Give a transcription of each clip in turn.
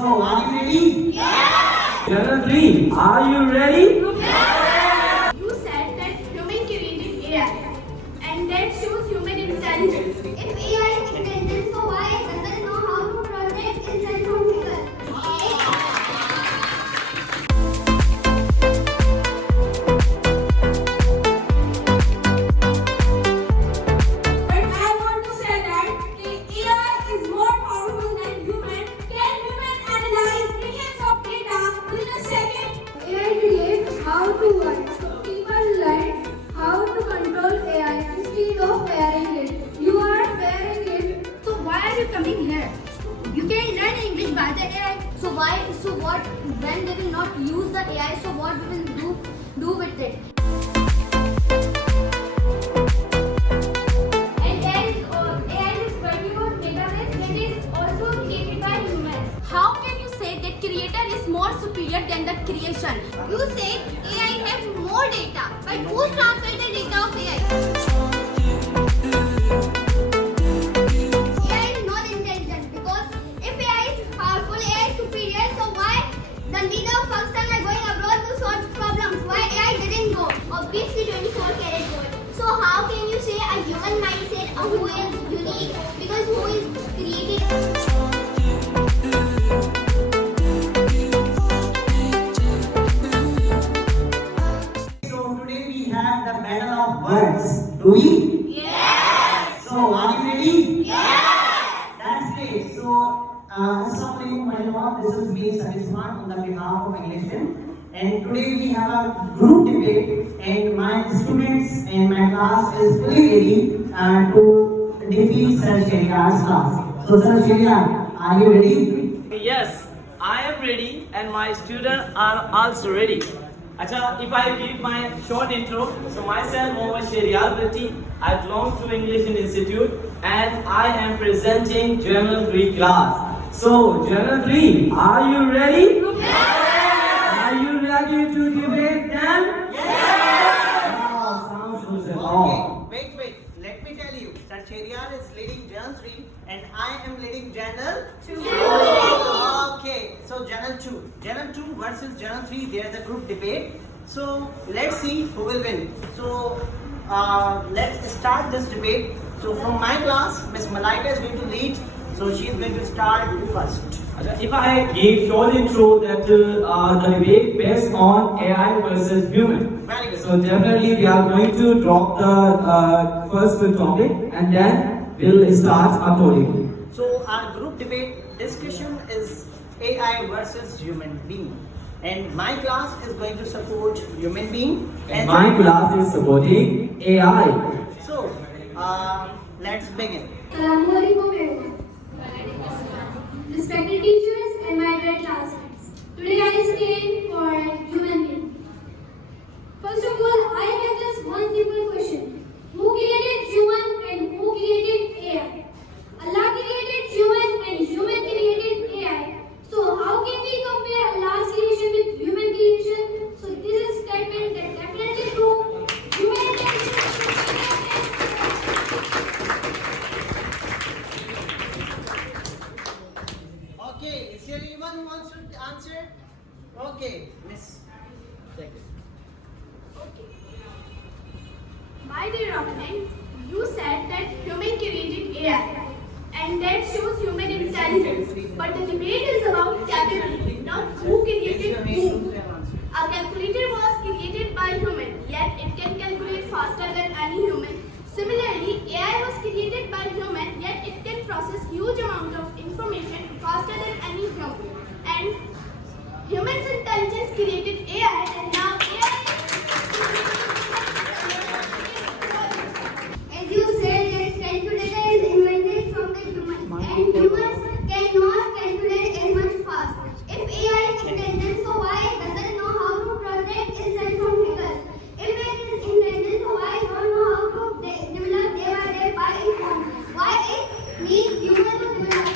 So, are you ready? Channel 3, are you ready? You said that human created AI, and that shows human intelligence. If AI is intelligent, so why doesn't know how to protect itself from hackers? But I want to say that AI is more powerful than human. Can human analyze millions of data within a second? AI creates how to work. So people learn how to control AI instead of fearing it. You are fearing it. So why are you coming here? You can learn English by the AI. So why? So what? When they will not use the AI, so what we will do with it? And AI is working on database that is also created by humans. How can you say that creator is more superior than the creation? You say AI has more data, but who transfers the data of AI? AI is not intelligent because if AI is powerful, AI is superior. So why the leader of Pakistan are going abroad to solve problems? Why AI didn't go? Obviously, 24-karat gold. So how can you say a human mindset who is unique because who is created? So, today we have the battle of words. Do we? Yes! So, are you ready? Yes! That's great. So, Assalamualaikum everyone. This is me, Satiswan, on the behalf of English. And today we have a group debate, and my students and my class is fully ready to defeat Sir Sharia's class. So, Sir Sharia, are you ready? Yes, I am ready and my students are also ready. Acha, if I give my short intro, so myself, Mohammad Sharial Bhatti, I belong to English Institute and I am presenting Journal 3 class. So, Journal 3, are you ready? Yes! Are you ready to debate them? Yes! Oh, sounds good at all. Okay, wait. Let me tell you that Sharial is leading Journal 3 and I am leading Journal 2. Okay, so Journal 2. Journal 2 versus Journal 3, there is a group debate. So let's see who will win. So let's start this debate. So from my class, Miss Malaika is going to lead. So she is going to start first. If I give short intro that the debate based on AI versus human. Very good. So definitely we are going to drop the first topic and then we'll start accordingly. So our group debate discussion is AI versus human being. And my class is going to support human being. And my class is supporting AI. So let's begin. Assalamualaikum everyone. Respected teachers and my dear classmates. Today I stand for human being. First of all, I have just one simple question. Who created human and who created AI? Allah created human and human created AI. So how can we compare Allah's creation with human creation? So this is a statement that definitely proves human intelligence. Okay, is there anyone who wants to answer? Okay, Miss. Take it. My dear opponent, you said that human created AI, and that shows human intelligence. But the debate is about capability, not who created who. A calculator was created by human, yet it can calculate faster than any human. Similarly, AI was created by human, yet it can process huge amount of information faster than any human. And human's intelligence created AI, and now AI As you said, that calculator is invented from the human, and humans cannot calculate as much fast. If AI is intelligent, so why doesn't know how to protect itself from hackers? If it is intelligent, so why don't know how to develop day by day by its own? Why it needs humans to develop?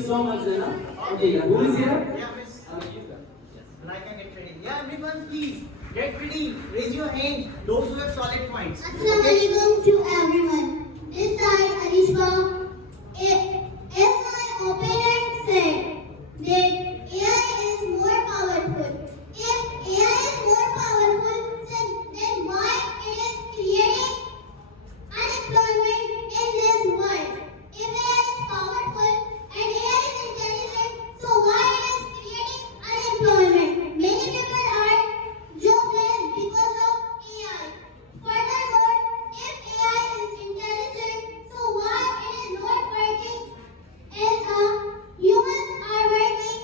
you so much, Zena. Okay, yeah. Who is here? Yeah, miss. You go. Yes. I can get ready. Yeah, everyone, please get ready. Raise your hand. Those who have solid points. Assalamualaikum to everyone. This side Alishba. As my opponent said that AI is more powerful. If AI is more powerful, then why it is creating unemployment in this world? If AI is powerful and AI is intelligent, so why it is creating unemployment? Many people are jobless because of AI. Furthermore, if AI is intelligent, so why it is not working as humans are working,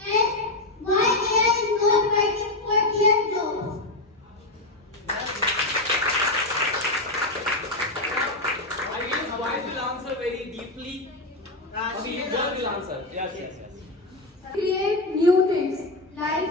and why AI is not working for their jobs? I guess Hawai will answer very deeply. Okay, you girl will answer. Yes, yes, yes. Create new things like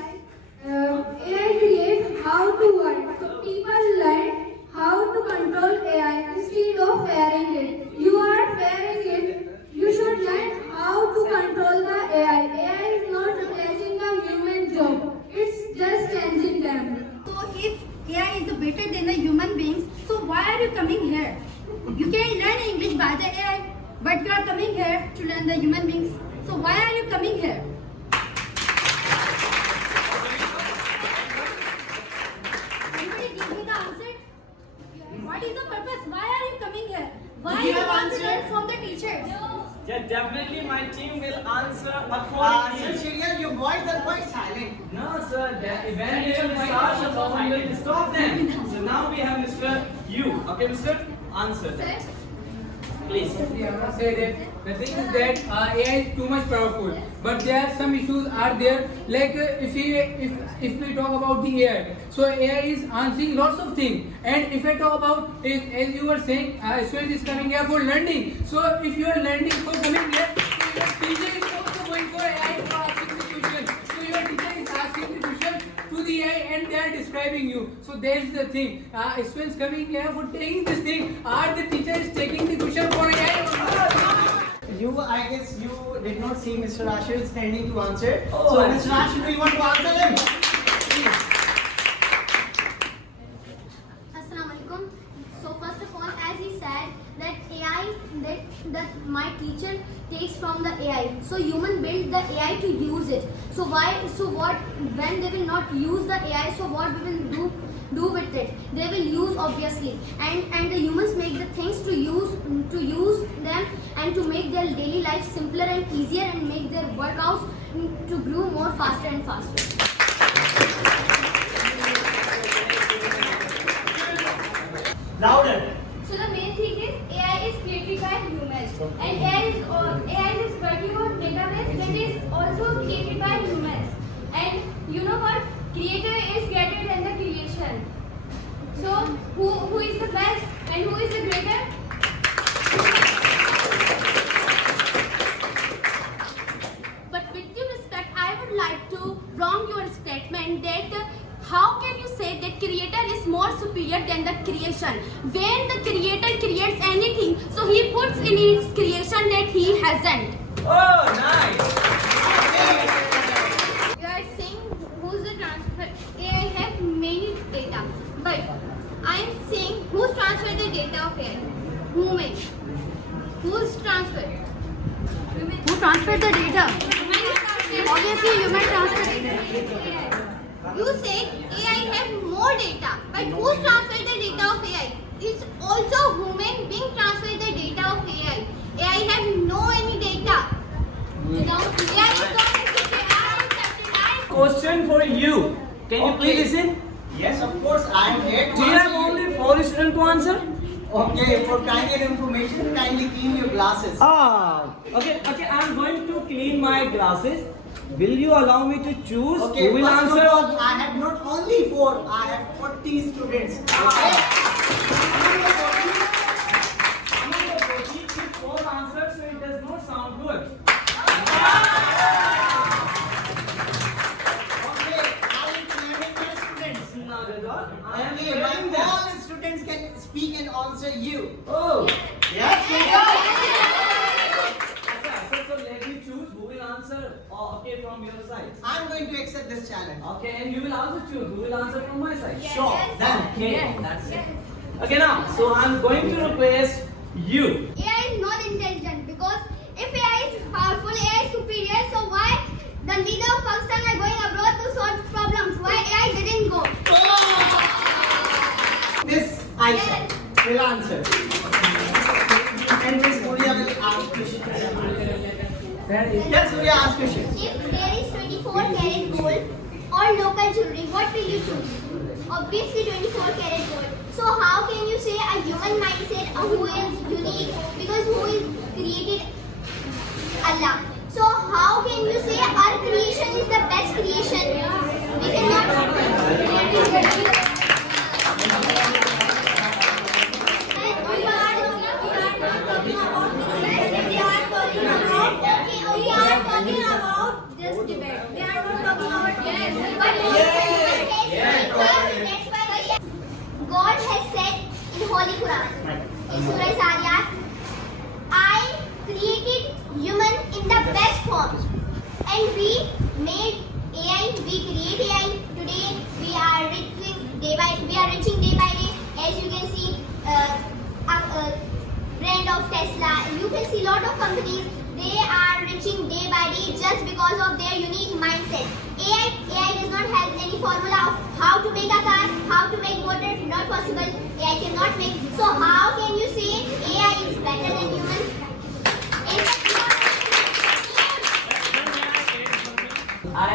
AI creates how to work. So people learn how to control AI instead of fearing it. You are fearing it. You should learn how to control the AI. AI is not replacing a human job. It's just changing them. So if AI is better than the human beings, so why are you coming here? You can learn English by the AI, but you are coming here to learn the human beings. So why are you coming here? Anybody give me the answer? What is the purpose? Why are you coming here? Why Did you you have want to answer? learn from the teachers? Yeah, definitely my team will answer Sir accordingly. Shreya, your boys are quite silent. No, sir. When they will start, the moment we will stop them. So now we have Mr. You. Okay, Mr. Answer that. Please. I must say that the thing is that AI is too much powerful, but there are some issues are there. Like if we talk about the AI, so AI is answering lots of things. And if I talk about as you were saying, student is coming here for learning. So if you are learning for coming here, so your teacher is also going for AI for asking the question. So your teacher is asking the question to the AI and they are describing you. So that is the thing. Students coming here for taking this thing. Are the teachers taking the question for AI or not? I guess you did not see Mr. Rashid standing to answer. Oh, So, I Mr. see. Rashid, do you want to answer them? Assalamualaikum. So first of all, as he said that AI that my teacher takes from the AI. So human build the AI to use it. So what when they will not use the AI, so what we will do with it? They will use obviously. And the humans make the things to use them and to make their daily life simpler and easier and make their workouts to grow more faster and faster. Louder. So the main thing is AI is created by humans, and AI is working on database that is also created by humans. And you know what? Creator is greater than the creation. So who is the best and who is the greater? But with due respect, I would like to wrong your statement that how can you say that creator is more superior than the creation? When the creator creates anything, so he puts in his creation that he hasn't. Oh, nice. You are saying who's the transfer? AI have many data, but I am saying who's transferred the data of AI? Human. Who's transferred? Who transferred the data? Obviously, human transferred AI. You say AI have more data, but who's transferred the data of AI? It's also human being transferred the data of AI. AI have no any data. Now AI is not Question for you. Can you Okay. please listen? Yes, of course, I am here. to Do you have answer only 4 students to answer? Okay, for kinder information, kindly clean your glasses. Okay, I'm going to clean my glasses. Will you allow me to choose Okay, who will first answer? of all, I have not only 4, I have 40 students. Okay? Among the 40, if 4 answers, so it does not sound good. Okay, I am clearing my students. Not at all. I am Okay, clearing but all them. the students can speak and answer you. Oh. Yes? So let me from your side? I'm going to accept this challenge. Okay, and you will also choose who will answer from my side. Yes. Sure. Then. Okay, that's it. Okay, now, so I'm going to request you. AI is not intelligent because if AI is powerful, AI is superior. So why the leader of Pakistan are going abroad to solve problems? Why AI didn't go? This Aisha will answer. And Miss Surya will ask questions. Yes, Surya, ask questions. If there is 24 karat gold or local jewelry, what will you choose? Obviously 24 karat gold. So how can you say a human mindset who is unique because who is created Allah? So how can you say our creation is the best creation? We cannot. We are talking about this debate. We are not talking about yes. God has said in Holy Quran, in Surah Zariyat, I created human in the best form, and we made AI. We create AI. Today we are reaching day by day. As you can see, brand of Tesla. You can see lot of companies. They are reaching day by day just because of their unique mindset. AI does not have any formula of how to make a car, how to make water. Not possible. AI cannot make. So how can you say AI is better than human? I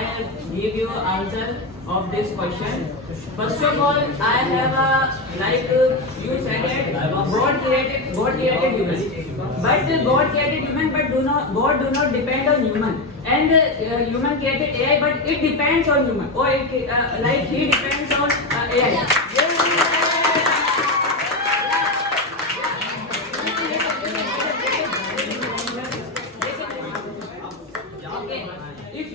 give you answer of this question. First of all, I have a you said that God created human, but God created human, but God do not depend on human, and human created AI, but it depends on human, or it he depends on AI. If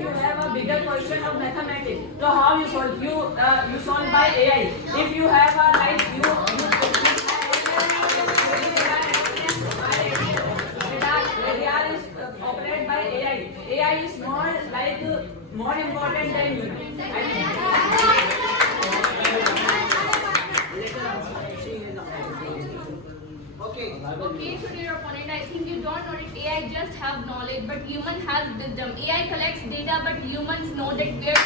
you have a bigger question of mathematics, so how you solve? You solve by AI. If you have a radar is operated by AI. AI is more important than human. Okay. Okay, to your opponent, I think you don't know that AI just have knowledge, but human has wisdom. AI collects data, but humans know that where.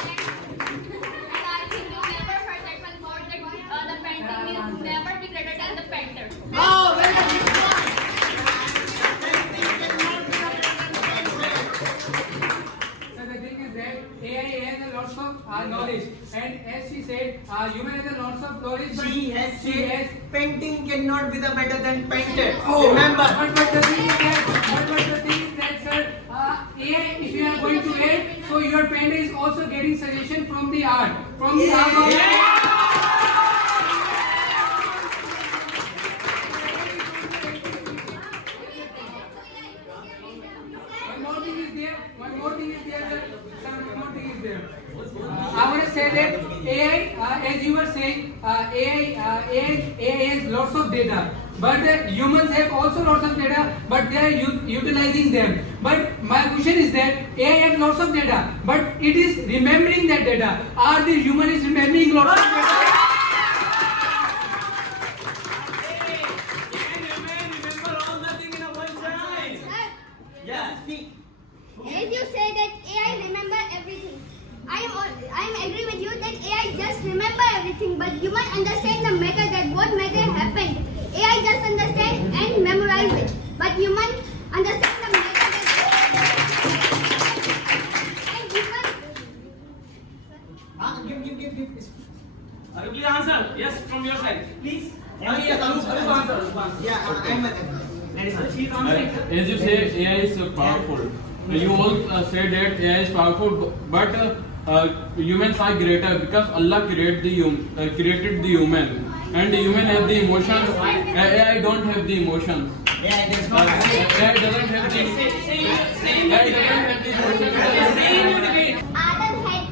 And I think you never heard that one word that the painting is never be greater than the painter. Oh, very good. So the thing is that AI has a lots of knowledge, and as she said, human has a lots of knowledge. But She has she said has. painting cannot be the better than painter. Oh, Remember. But the thing is that, sir, AI, if you are going to AI, so your painter is also getting suggestion from the art, from the art of. One more thing is there. I want to say that AI, as you were saying, AI has lots of data, but humans have also lots of data, but they are utilizing them. But my question is that AI has lots of data, but it is remembering that data. Are the human is remembering lots of data? Yes, speak. As you say that AI remember everything. I am agree with you that AI just remember everything, but human understand the matter, that what matter happened. AI just understand and memorize it, but human understand the matter and human. Give. Please answer. Yes, from your side, please. Yeah, I'm with him. She's answering. As you say, AI is powerful. You all say that AI is powerful, but humans are greater because Allah created the human, and the human have the emotions. AI don't have the emotions. Yeah, it is not. AI doesn't have the. AI doesn't have the emotions. Adam had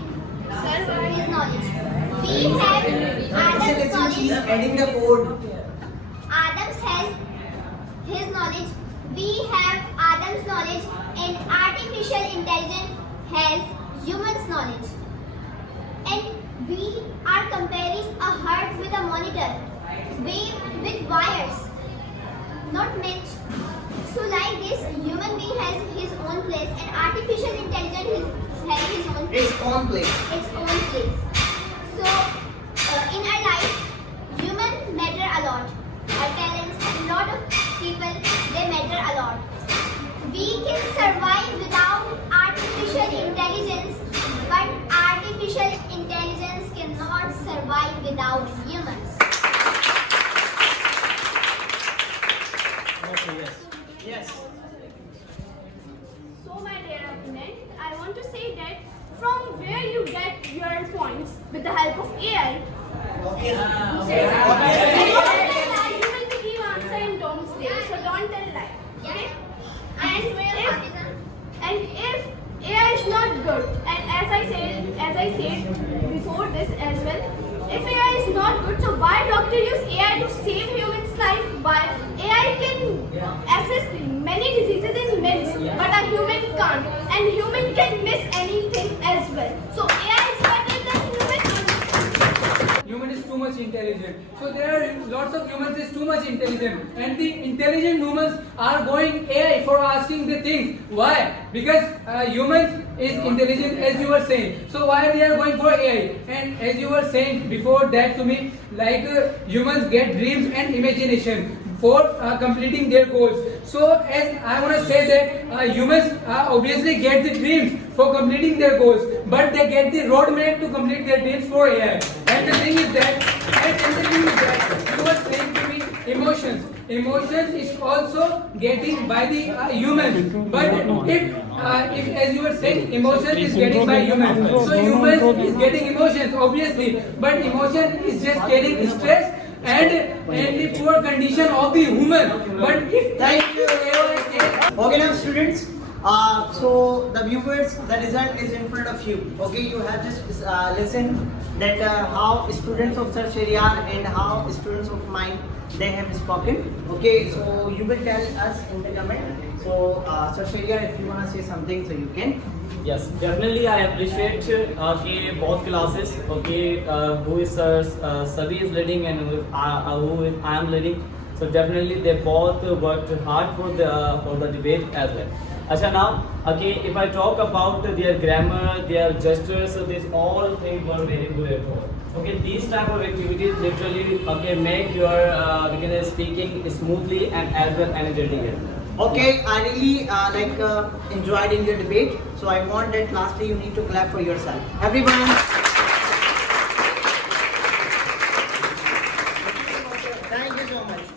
his knowledge. We have Adam's She's knowledge. adding the code. Adam's has his knowledge, we have Adam's knowledge, and artificial intelligence has human's knowledge. And we are comparing a heart with a monitor, wave with wires, not match. So like this, human being has his own place and artificial intelligence has his own place. Its own place. Its own place. So in our life, human matter a lot. Our talents and a lot of people, they matter a lot. We can survive without artificial intelligence, but artificial intelligence cannot survive without humans. Yes. So, my dear opponent, I want to say that from where you get your points with the help of AI, Okay. you will be give answer in Dom's day, so don't tell lie. Okay? And if AI is not good, and as I said before this as well, if AI is not good, so why doctor use AI to save humans' life? Why AI can assess many diseases in myths, but a human can't, and human can miss anything as well. So AI is better than human. Human is too much intelligent. So there are lots of humans is too much intelligent, and the intelligent humans are going AI for asking the things. Why? Because humans is intelligent, as you were saying. So why they are going for AI? And as you were saying before that to me, like humans get dreams and imagination for completing their goals. So as I want to say that humans obviously get the dreams for completing their goals, but they get the roadmap to complete their dreams for AI. And the thing is that, you were saying to me emotions. Emotions is also getting by the humans. But if as you were saying, emotion is getting by humans. So humans is getting emotions obviously, but emotion is just getting stress and the poor condition of the human. But if Thank you. Okay, now students. So the viewers, the result is in front of you. Okay, you have just listened that how students of Sir Shariar and how students of mine they have spoken. Okay, so you will tell us in the comment. So Sir Shariar, if you wanna say something, so you can. Yes, definitely I appreciate कि both classes, okay, who is Sabi is leading and who I am leading. So definitely they both worked hard for the debate as well. Acha, now, okay, if I talk about their grammar, their gestures, so these all things were very good at all. Okay, these type of activities literally okay make your beginner speaking smoothly and as well energetic. Okay, I really enjoyed in your debate. So I want that lastly you need to clap for yourself. Everyone.